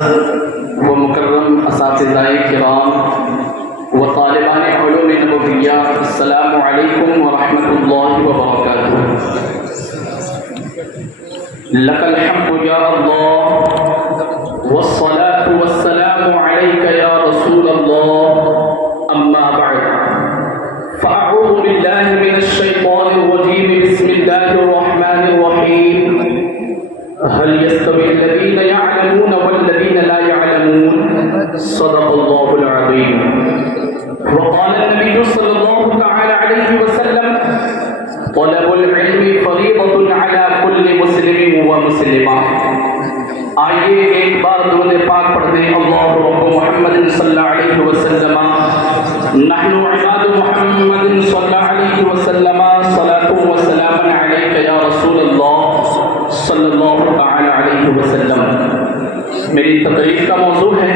و مکرم اساتذۂ کرام و طالبان علوم نبویہ، السلام علیکم ورحمۃ اللہ وبرکاتہ۔ لک الحمد یا اللہ والصلاة والسلام علیک یا رسول اللہ، اما بعد فاعوذ باللہ من الشیطان الرجیم، بسم اللہ الرحمن الرحیم۔ هل يستوي الذين يعلمون والذين لا يعلمون؟ صدق الله العظيم۔ وقال النبي صلى الله تعالى عليه وسلم: طلب العلم فريضة على كل مسلم ومسلمة۔ آئیے ایک بار درود پاک پڑھتے ہیں، اللہ رب محمد صلی اللہ علیہ وسلم، نحن عباد محمد صلی اللہ علیہ وسلم، صلاة و سلام علیک یا رسول اللہ صلی اللہ تعالی علیہ وسلم۔ میری تقریر کا موضوع ہے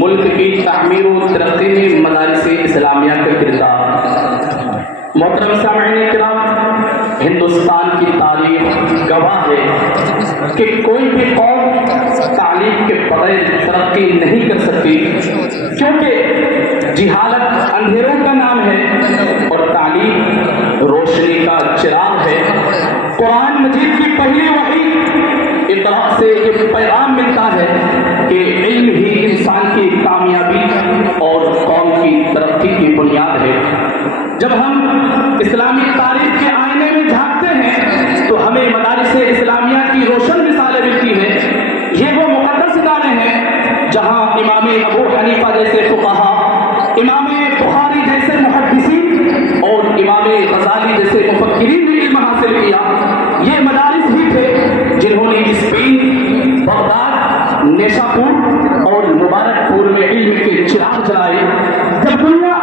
ملک کی تعمیر و ترقی میں مدارس اسلامیہ کا کردار۔ محترم سامعین کرام، ہندوستان کی تاریخ گواہ ہے کہ کوئی بھی قوم تعلیم کے بغیر ترقی نہیں کر سکتی، کیونکہ جہالت اندھیروں کا نام ہے اور تعلیم روشنی کا چراغ ہے۔ قرآن مجید کی پہلی وحی اقرا سے یہ پیغام ملتا ہے کہ علم ہی انسان کی کامیابی اور قوم کی ترقی کی بنیاد ہے۔ جب ہم اسلامی تاریخ کے آئینے میں جھانکتے ہیں تو ہمیں مدارس اسلامیہ کی روشن مثالیں ملتی ہیں۔ یہ وہ مقدس ادارے ہیں جہاں امام ابو حنیفہ جیسے فقہا، امام بخاری جیسے محدثین اور امام غزالی جیسے مفکرین نے علم حاصل کیا۔ یہ مدارس ہی تھے جنہوں نے اسپین، بغداد، نیشاپور اور مبارک پور میں علم کے چراغ جلائے۔ جب دنیا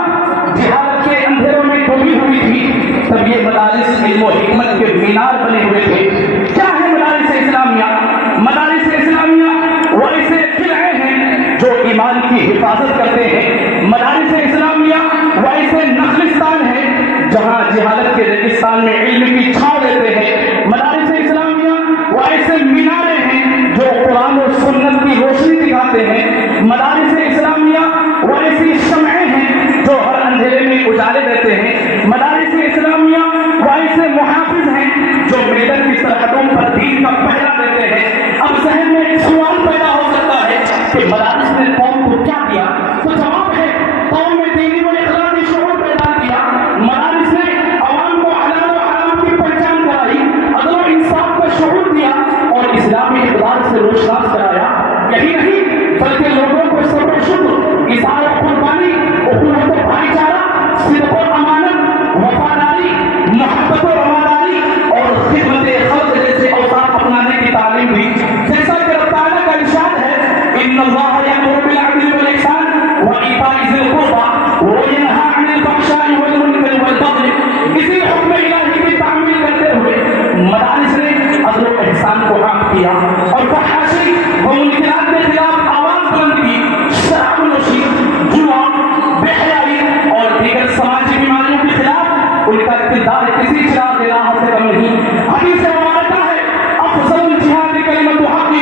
جہالت کے اندھیروں میں ڈوبی ہوئی تھی تب یہ مدارس علم و حکمت کے مینار بنے ہوئے تھے۔ کیا ہے مدارس اسلامیہ؟ مدارس اسلامیہ وہ ایسے قلعے ہیں جو ایمان کی حفاظت کرتے ہیں۔ مدارس اسلامیہ وہ ایسے نخلستان ہیں جہاں جہالت کے ریگستان میں علم کی چھاؤں دیتے ہیں۔ مدارس اسلامیہ وہ ایسے مینارے ہیں جو قرآن و سنت کی روشنی دکھاتے ہیں۔ مدارس اسلامیہ وہ ایسی شمعیں ہیں جو ہر اندھیرے میں اجالے دیتے ہیں۔ مدارس اسلامیہ وہ ایسے محافظ ہیں جو میدان کی سرحدوں پر دین کا پہرا دیتے ہیں۔ اب ذہن میں ایک سوال پیدا ہو سکتا ہے کہ مدارس نے قوم کو کیا دیا؟ تو جواب ہے، قوم میں دینی و اخلاقی شعور پیدا کیا۔ مدارس نے عوام کو حلال و حرام کی پہچان کرائی، عدل و انصاف کا شعور دیا اور اسلامی اقدار سے روشناس کرایا۔ یہی نہیں بلکہ لوگوں کو صبر و شکر، اظہار و قربانی، اخوت و بھائی چارہ، صدق و امانت، وفاداری، محبت و رواداری اور خدمت خلق جیسے اوصاف اپنانے کی تعلیم دی۔ جیسا کہ رب تعالیٰ کا ارشاد ہے، ان اللہ یأمر بالعدل والإحسان وإیتاء ذی القربى وینہی عن الفحشاء والمنکر والبغی۔ اسی حکم الہی کی تعمیل کرتے ہوئے مدارس نے عدل و احسان کو عام کیا اور فحاشی و منکرات کے خلاف آواز بلند کی۔ شراب نوشی، جوا، بے حیائی اور دیگر سماجی بیماریوں کے خلاف ان کا کردار کسی چراغ راہ سے کم نہیں۔ حدیث مبارکہ ہے، افضل الجہاد کلمۃ حق۔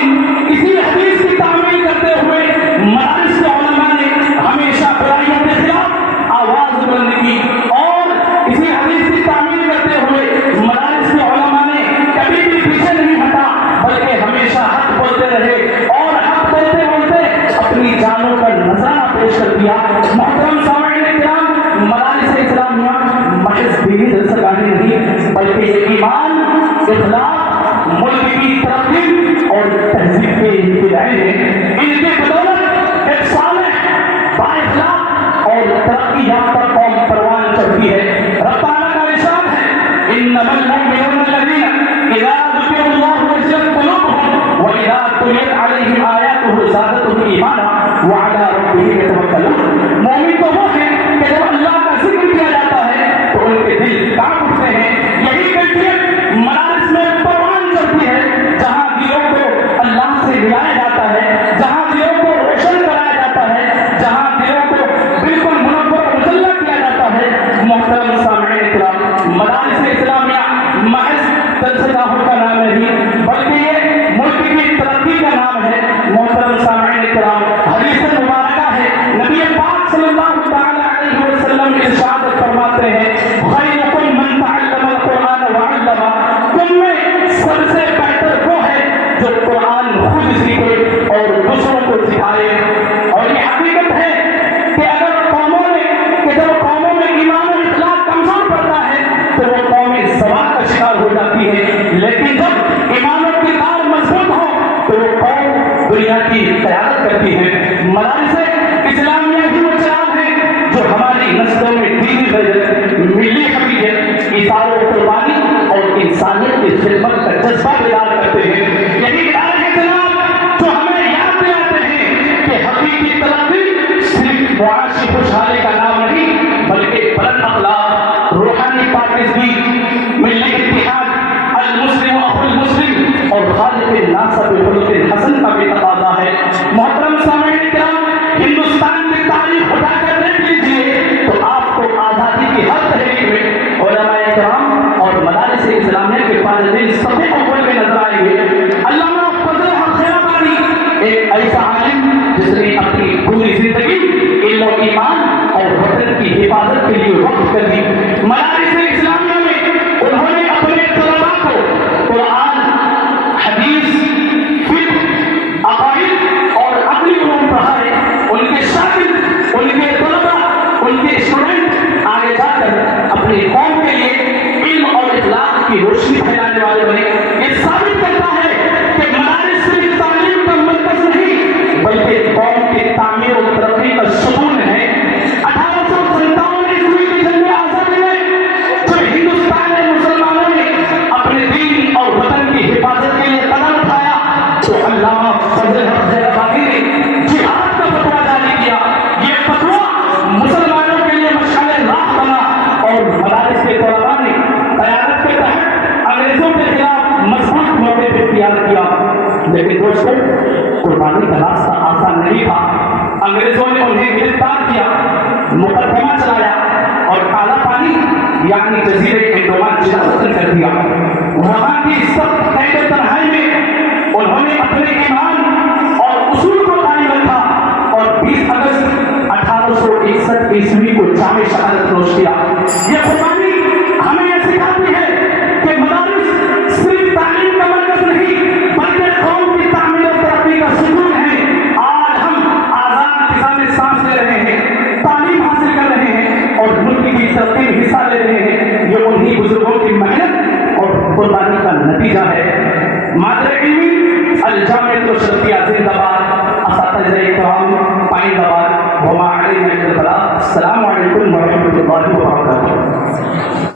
اسی حدیث کی تعمیل کرتے ہوئے مدارس کے علماء نے ہمیشہ برائیوں کے خلاف آواز بلند کی، اور اسی حدیث کی تعمیل کرتے ہوئے مدارس کے علماء نے کبھی بھی پیچھے نہیں ہٹا بلکہ ہمیشہ حق بولتے رہے اور حق بولتے بولتے اپنی جانوں کا نذرانہ پیش کر دیا۔ محترم سامعین کرام، مدارس اسلامیہ محض دینی درسگاہیں نہیں بلکہ یہ ایمان، اخلاق، ملک کی ترقی اور تہذیب کے ابتدائی ہیں۔ ان کے بدولت ایک صالح، بااخلاق اور ترقی یافتہ قوم پروان چڑھتی ہے۔ رب تعالیٰ کا ارشاد ہے، انما المؤمنون الذین اذا ذکر اللہ وجلت قلوبهم واذا تلیت علیہم آیاتہ زادتہم ایمانا وعلی ربہم یتوکلون۔ مومن تو وہ ہیں کہ جب اللہ کا ذکر کیا جاتا ہے تو ان کے دل کانپ اٹھتے ہیں۔ یہی کیفیت مدارس میں پروان چڑھتی ہے، جہاں دلوں کو اللہ سے ملایا جاتا ہے، جہاں دلوں کو روشن کرایا جاتا ہے، جہاں دلوں کو بالکل منور و مجلہ کیا جاتا ہے۔ محترم سامعین کرام، مدارس اسلامیہ محض درسگاہوں کا نام نہیں بلکہ یہ ملک کی ترقی کا نام ہے۔ محترم سامعین کی قیادت کرتی ہیں۔ مدارس اسلامیہ ہی وہ چراغ ہیں جو ہماری نسلوں میں دینی غیرت، ملی حقیقت، ایثار و قربانی اور انسانیت کی خدمت کا جذبہ بیدار کرتے ہیں۔ یہی ادارے ہیں جناب جو ہمیں یاد دلاتے ہیں کہ حقیقی ترقی صرف معاشی خوشحالی کا نام نہیں بلکہ بلند اخلاق، روحانی پاکیزگی، ملی اتحاد، المسلم اخو المسلم اور خالق الناس بخلق حسن کا بھی تقاضا ہے۔ محترم سامعین کرام، ہندوستان کی تاریخ اٹھا کر دیکھ لیجیے تو آپ کو آزادی کی ہر تحریک میں علماء کرام اور مدارس اسلامیہ کے فارغین سب اول میں نظر آئیں گے۔ علامہ فضل حق خیرآبادی ایک ایسا عالم جس نے اپنی پوری زندگی علم و ایمان اور وطن کی حفاظت کے لیے وقف کر دی۔ مدارس اسلامیہ میں انہوں نے اپنے طلباء کو قرآن، حدیث، فقہ، عقائد اور عقلی علوم پڑھائے۔ ان کے شاگرد، ان کے طلباء، ان کے اسٹوڈنٹ آگے جا کر اپنی قوم کے لیے علم اور اخلاق کی روشنی پھیلانے والے بنے۔ یہ ثابت کرتا ہے کہ مدارس صرف تعلیم کا مرکز نہیں بلکہ قوم کی تعمیر و ترقی کا ستون ہے۔ 1857 عیسوی کی جنگ آزادی میں جب ہندوستان میں مسلمانوں نے اپنے دین اور وطن کی حفاظت کے لیے قدم اٹھایا تو علامہ فضل حق خیرآبادی نے جہاد کا فتویٰ جاری کیا۔ یہ فتویٰ مسلمانوں کے لیے مشعل راہ بنا اور مدارس کے طلباء نے قیادت کے تحت انگریزوں کے خلاف مضبوط موقف اختیار کیا۔ لیکن دوستوں، قربانی کا راستہ آسان نہیں تھا۔ انگریزوں نے انہیں گرفتار کیا، مقدمہ چلایا اور کالا پانی یعنی جزیرے انڈمان منتقل کر دیا۔ وہاں کی سخت قید تنہائی میں انہوں نے اپنے ایمان اور اصول کو قائم رکھا اور 20 اگست 1861 عیسوی کو جامع شہادت نوش کیا۔ یہ قربانی ہمیں یہ سکھاتی ہے کہ مدارس صرف تعلیم کا مرکز نہیں بلکہ قوم کی تعمیر و ترقی کا ستون ہے۔ آج ہم آزاد فضا میں سانس لے رہے ہیں، تعلیم حاصل کر رہے ہیں اور ملک کی ترقی میں حصہ لے رہے ہیں۔ یہ انہی بزرگوں کی محنت اور قربانی کا نتیجہ ہے۔ مادر علمی الجامعۃ الشرعیہ زندہ باد، اساتذہ کرام پائندہ باد، وما علینا الا البلاغ۔ السلام علیکم ورحمۃ اللہ وبرکاتہ۔